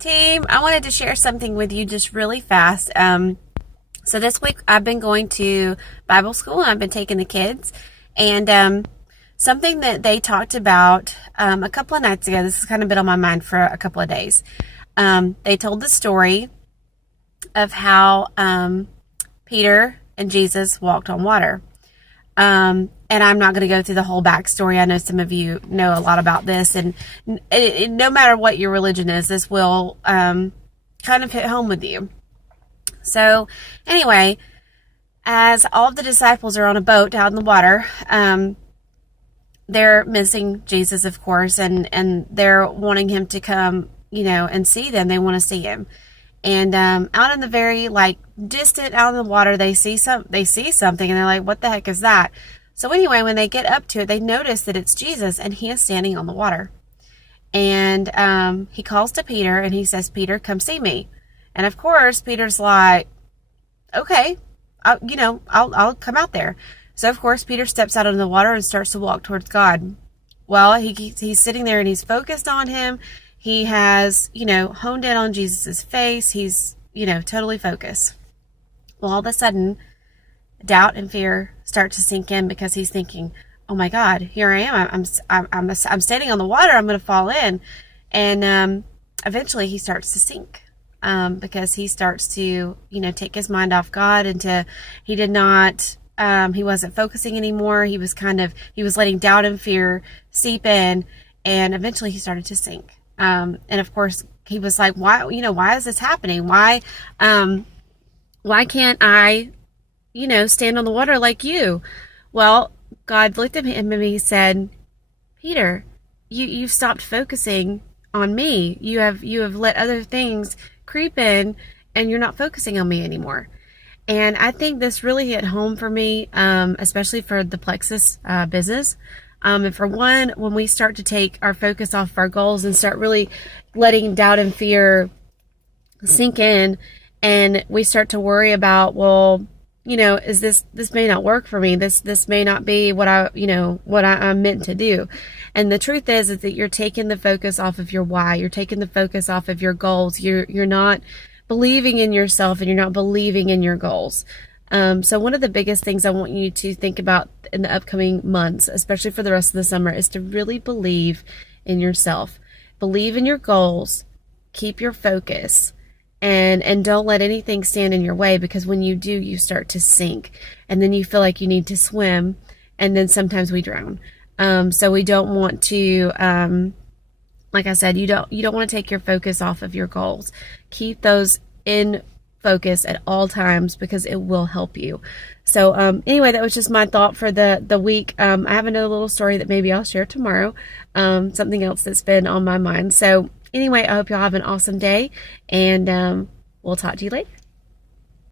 Team, I wanted to share something with you just really fast. So this week I've been going to Bible school and I've been taking the kids. And something that they talked about a couple of nights ago, this has kind of been on my mind for a couple of days. They told the story of how Peter and Jesus walked on water. And I'm not going to go through the whole backstory. I know some of you know a lot about this, and no matter what your religion is, this will kind of hit home with you. So anyway, as all of the disciples are on a boat out in the water, they're missing Jesus, of course, and they're wanting him to come, and see them. They want to see him. And out in the very distant out in the water, they see something, and they're like, "What the heck is that?" So anyway, when they get up to it, they notice that it's Jesus, and he is standing on the water. And he calls to Peter, and he says, "Peter, come see me." And of course, Peter's like, "Okay, I'll come out there." So of course, Peter steps out into the water and starts to walk towards God. Well, he's sitting there and he's focused on him. He has, honed in on Jesus's face. He's, totally focused. Well, all of a sudden, doubt and fear start to sink in because he's thinking, "Oh my God, here I am. I'm standing on the water. I'm going to fall in." And eventually, he starts to sink because he starts to, take his mind off God he wasn't focusing anymore. He was letting doubt and fear seep in, and eventually he started to sink. And of course, he was like, why is this happening? Why can't I, stand on the water like you? Well, God looked at him and he said, "Peter, you've stopped focusing on me. You have let other things creep in, and you're not focusing on me anymore." And I think this really hit home for me, especially for the Plexus business. And for one, when we start to take our focus off our goals and start really letting doubt and fear sink in, and we start to worry about, well, is this may not work for me. This may not be what I'm meant to do. And the truth is that you're taking the focus off of your why. You're taking the focus off of your goals. You're not believing in yourself, and you're not believing in your goals. So one of the biggest things I want you to think about in the upcoming months, especially for the rest of the summer, is to really believe in yourself. Believe in your goals. Keep your focus. And don't let anything stand in your way, because when you do, you start to sink. And then you feel like you need to swim, and then sometimes we drown. So we don't want to, like I said, you don't want to take your focus off of your goals. Keep those in focus at all times, because it will help you. So anyway, that was just my thought for the week. I have another little story that maybe I'll share tomorrow, something else that's been on my mind. So anyway, I hope y'all have an awesome day, and we'll talk to you later.